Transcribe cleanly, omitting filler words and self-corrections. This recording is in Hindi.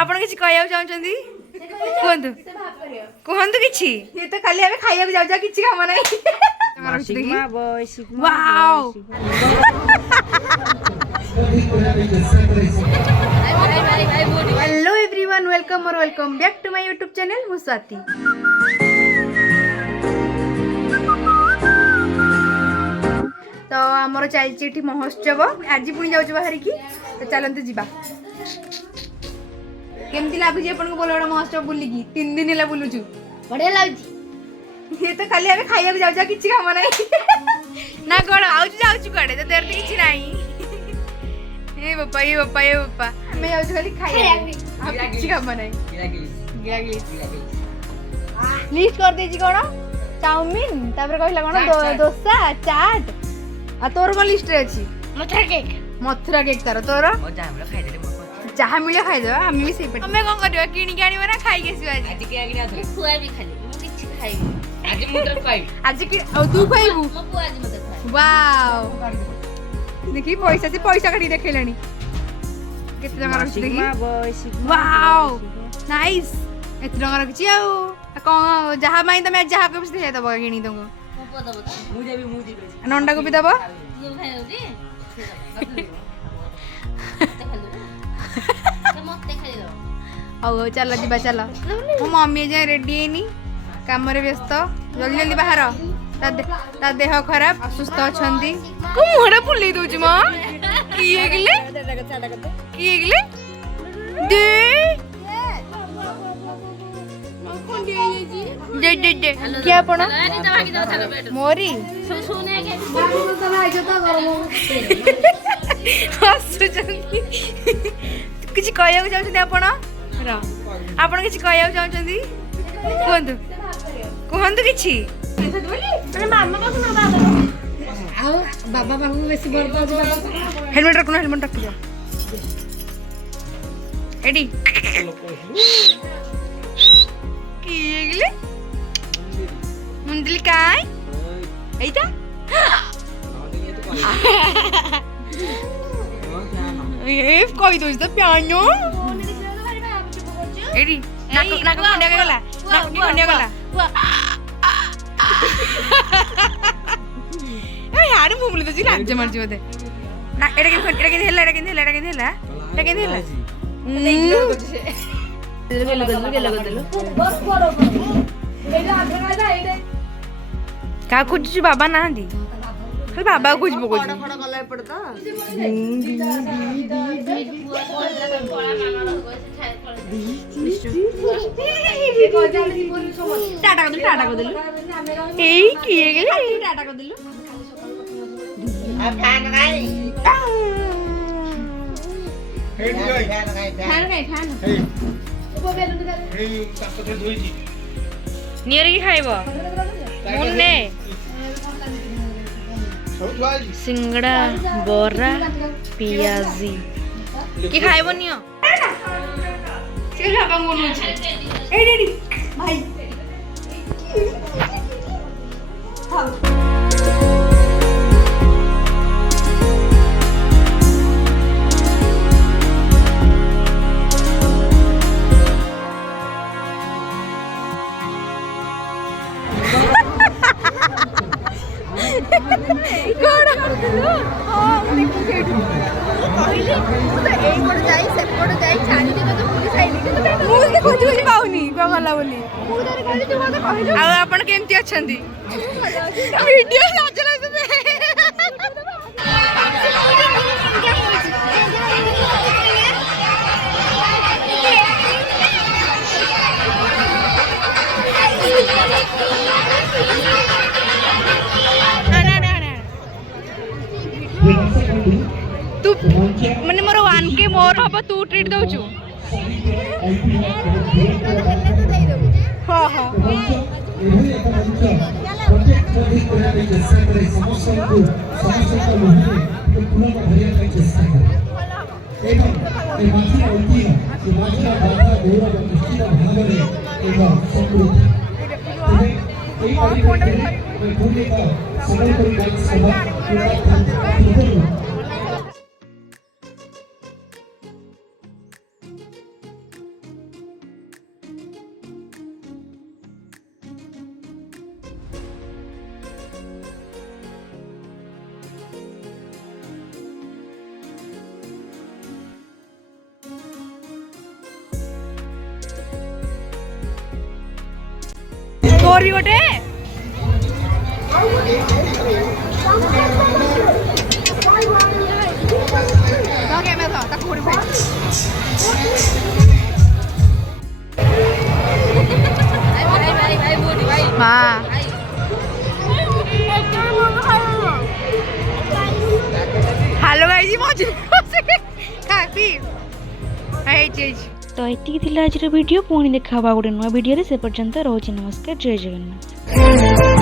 ଆପଣ କିଛି କହିବାକୁ ଚାହୁଁଛନ୍ତି କୁହନ୍ତୁ କୁହନ୍ତୁ କିଛି ये तो खाली ଆମେ ଖାଇବାକୁ ଯାଉଛୁ କିଛି କାମ ନାହିଁ वाओ हेलो एवरीवन वेलकम और welcome back to my YouTube channel मु स्वाति तो आमर चलती महोत्सव आज पुणी जाऊँ बाहर की तो चलते जीवा केमती लगुच आपन को बोला महोत्सव बुलिकी 3 दिन है बुलुचु बढ़िया लगुच ये तो खाली हमें खाइया जाऊँ किसी काम ना ना कौन आउच जाऊँ कड़े तो देर किसी ना ये बापा ये बापा ये बापा हमें जाऊँ खाली खाइया किसी काम ना लिस्ट कर दीजिए कौन चाउमीन तापर कहला कौन डोसा चाट आ तोर कौन लिस्ट रे अछि मथुरा केक तार तोर जहाँ मिले खाइदे आम भी सही हमें कौन कर किणिक आनी ना खाई आज के आगे ना खुआ भी खाली मु किछ खाइबी आज मु तो खाइबी आज की तू खाइबू मो पुआ आज मते खाइ वाओ देखी पैसा से पैसा काटी देखैलानी केते टका रखि देखी वाओ नाइस एते टका रखि आ कौन जहाँ माई तमे जहाँ को से दबो किणी दंगो मो पुआ दबो मु जेबी नंडा को भी दबो तू खाइबो रे आओ चल जीवा चल मो मम्मी जाए रेडी है काम व्यस्त जल्दी जल्दी बाहर ता देह खराब असुस्थ अच्छा मुहरा फुले दौच माँ किए क्या आपण मोरी किसी कहू चाहते आपण आपण किसी कहू चाहते कहतु कहतु किसी हेलमेट रखना हेलमेट रख दिया एडी किए मुंडली काय एटा ए कोई दोस्त प्यानो एडी नाक नाक खंडिया गला नाक खंडिया गला ए यार मुमले तो जी लाज मारजी मते ना एटा के हेला एटा के हेला का कुछ बाबा ना दी खाली बाबा कुछ बोको खड़ा कला पड़ता टाटा कर दिलु ए किए गेले टाटा कर दिलु आ फैन गाई फैन नियर की खाइबो मुन्ने सिंगड़ा बोरा पियाजी की खाइबो नियो से लाबा मोनु छे ए रेडी भाई आपण केमती अछंती वीडियो लाज लागते तू माने मोर 1K मोर हबो तू ट्रीट दउछु हाँ हाँ ମୋରି ଗୋଟେ ହାଲୋ ଗାଇଜି ମଝିରେ ଖାପି तो ये थिला आज वीडियो पुणी देखा गोटे नुआ वीडियो से पर्यंत रोचे नमस्कार जय जगन्नाथ।